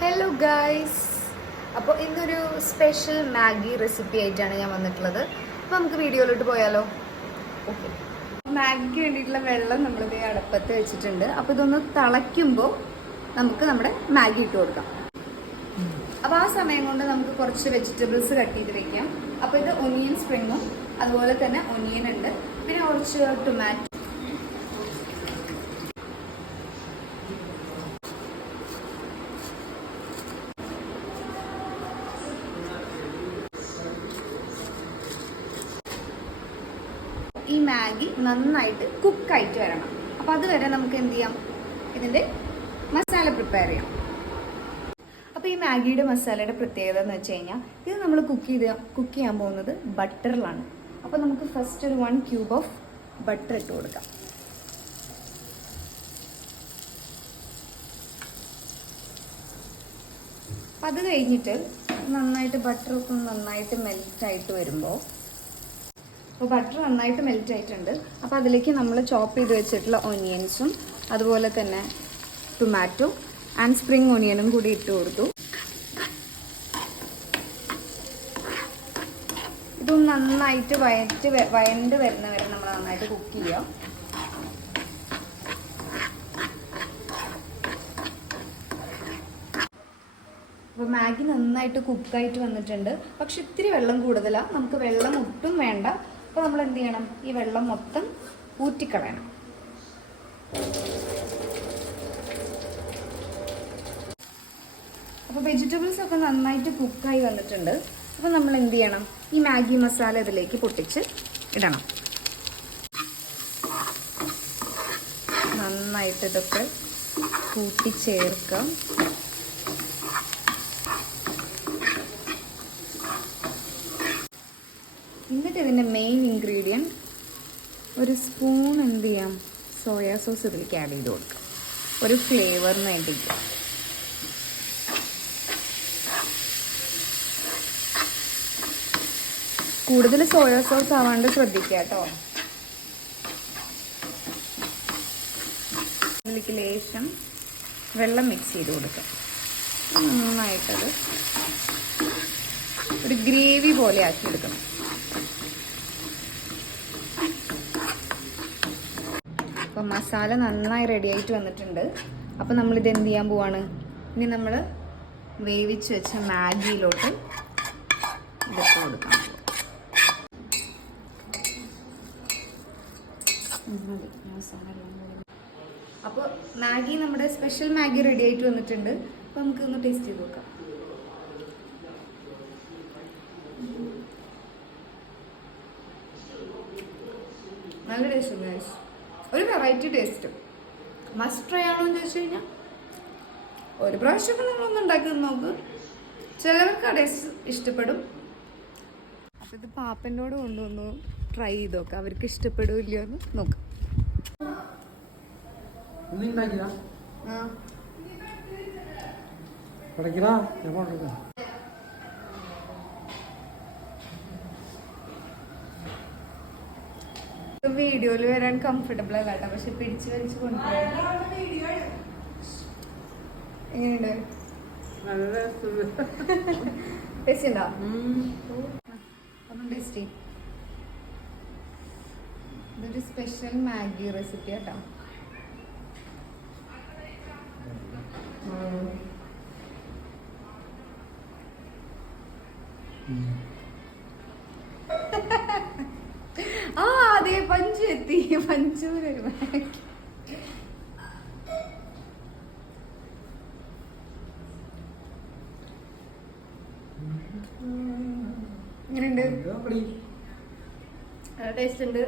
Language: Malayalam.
ഹലോ ഗായ്സ്, അപ്പോൾ ഇന്നൊരു സ്പെഷ്യൽ മാഗി റെസിപ്പി ആയിട്ടാണ് ഞാൻ വന്നിട്ടുള്ളത്. അപ്പോൾ നമുക്ക് വീഡിയോയിലോട്ട് പോയാലോ? ഓക്കെ. മാഗിക്ക് വേണ്ടിയിട്ടുള്ള വെള്ളം നമ്മളിത് അടുപ്പത്ത് വെച്ചിട്ടുണ്ട്. അപ്പോൾ ഇതൊന്ന് തിളയ്ക്കുമ്പോൾ നമുക്ക് നമ്മുടെ മാഗി ഇട്ട് കൊടുക്കാം. അപ്പോൾ ആ സമയം കൊണ്ട് നമുക്ക് കുറച്ച് വെജിറ്റബിൾസ് കട്ട് ചെയ്ത് വെക്കാം. അപ്പോൾ ഇത് ഒനിയൻ സ്പ്രിങ്ങും അതുപോലെ തന്നെ ഒനിയൻ ഉണ്ട്, പിന്നെ കുറച്ച് ടൊമാറ്റോ. ഈ മാഗി നന്നായിട്ട് കുക്കായിട്ട് വരണം. അപ്പോൾ അതുവരെ നമുക്ക് എന്ത് ചെയ്യാം, ഇതിൻ്റെ മസാല പ്രിപ്പയർ ചെയ്യാം. അപ്പോൾ ഈ മാഗിയുടെ മസാലയുടെ പ്രത്യേകത എന്ന് വെച്ച് കഴിഞ്ഞാൽ ഇത് നമ്മൾ കുക്ക് ചെയ്യാൻ പോകുന്നത് ബട്ടറിലാണ്. അപ്പോൾ നമുക്ക് ഫസ്റ്റ് ഒരു 1 ക്യൂബ് ഓഫ് ബട്ടർ ഇട്ട് കൊടുക്കാം. അപ്പം അത് കഴിഞ്ഞിട്ട് നന്നായിട്ട് ബട്ടറൊക്കെ നന്നായിട്ട് മെൽറ്റായിട്ട് വരുമ്പോൾ, അപ്പോൾ ബട്ടർ നന്നായിട്ട് മെൽറ്റ് ആയിട്ടുണ്ട്. അപ്പോൾ അതിലേക്ക് നമ്മൾ ചോപ്പ് ചെയ്ത് വെച്ചിട്ടുള്ള ഒനിയൻസും അതുപോലെ തന്നെ ടൊമാറ്റോ ആൻഡ് സ്പ്രിംഗ് ഒനിയനും കൂടി ഇട്ട് കൊടുത്തു. ഇതും നന്നായിട്ട് വയണ്ട് വരുന്ന വരെ നമ്മൾ നന്നായിട്ട് കുക്ക് ചെയ്യാം. അപ്പോൾ മാഗി നന്നായിട്ട് കുക്കായിട്ട് വന്നിട്ടുണ്ട്. പക്ഷെ ഇത്തിരി വെള്ളം കൂടുതലാണ്, നമുക്ക് വെള്ളം ഒട്ടും വേണ്ട. അപ്പോൾ നമ്മൾ എന്ത് ചെയ്യണം, ഈ വെള്ളം മൊത്തം ഊറ്റിക്കളയണം. അപ്പോൾ വെജിറ്റബിൾസ് ഒക്കെ നന്നായിട്ട് കുക്കായി വന്നിട്ടുണ്ട്. അപ്പോൾ നമ്മൾ എന്ത് ചെയ്യണം, ഈ മാഗി മസാല ഇതിലേക്ക് പൊട്ടിച്ച് ഇടണം. നന്നായിട്ട് ഇതൊക്കെ കൂട്ടിച്ചേർക്കാം. എന്നിട്ട് ഇതിൻ്റെ മെയിൻ ഇൻഗ്രീഡിയൻറ്റ് ഒരു സ്പൂൺ എന്ത് ചെയ്യാം, സോയാ സോസ് ഇതിലേക്ക് ആഡ് ചെയ്ത് കൊടുക്കാം, ഒരു ഫ്ലേവറിന് വേണ്ടിയിട്ട്. കൂടുതൽ സോയാ സോസ് ആവാണ്ട് ശ്രദ്ധിക്കുക കേട്ടോ. ഇതിലേക്ക് ലേശം വെള്ളം മിക്സ് ചെയ്ത് കൊടുക്കാം. നന്നായിട്ടത് ഒരു ഗ്രേവി പോലെ ആക്കിയെടുക്കണം. അപ്പം മസാല നന്നായി റെഡി ആയിട്ട് വന്നിട്ടുണ്ട്. അപ്പം നമ്മളിത് എന്ത് ചെയ്യാൻ പോവാണ്, ഇനി നമ്മൾ വേവിച്ച് വെച്ച മാഗിയിലോട്ട് ഇതൊക്കെ കൊടുക്കണം. അപ്പോൾ മാഗി, നമ്മുടെ സ്പെഷ്യൽ മാഗി റെഡി ആയിട്ട് വന്നിട്ടുണ്ട്. അപ്പോൾ നമുക്കൊന്ന് ടേസ്റ്റ് ചെയ്ത് നോക്കാം. നല്ല ടേസ്റ്റ് ഗൈസ്, ഒരു വെറൈറ്റി ടേസ്റ്റ്. മസ്റ്റ് ട്രൈ ആണോ എന്ന് ചോദിച്ചു കഴിഞ്ഞാൽ ഒരു പ്രാവശ്യമൊക്കെ നിങ്ങളൊന്ന് ഉണ്ടാക്കി നോക്ക്. ചിലർക്ക് ആ ടേസ്റ്റ് ഇഷ്ടപ്പെടും. അപ്പോൾ ഇത് പാപ്പൻ്റോട് കൊണ്ടുവന്നു ട്രൈ ചെയ്ത് നോക്കാം, അവർക്ക് ഇഷ്ടപ്പെടുമല്ലോ എന്ന് നോക്കാം. വീഡിയോയിൽ വരാൻ കംഫർട്ടബിൾ അല്ല കേട്ടോ, പക്ഷെ പിടിച്ച് വലിച്ച് കൊണ്ടുപോകാം. എങ്ങനെയുണ്ട്? ടേസ്റ്റ് ഉണ്ടോ? ഒന്നും ടേസ്റ്റ്. ഇതൊരു സ്പെഷ്യൽ മാഗി റെസിപ്പി കേട്ടോ. ആ അതെ, പഞ്ചു എത്തി. പഞ്ചൂരൊരു മാഗി. എങ്ങനെയുണ്ട്? ടേസ്റ്റ് ഉണ്ട്.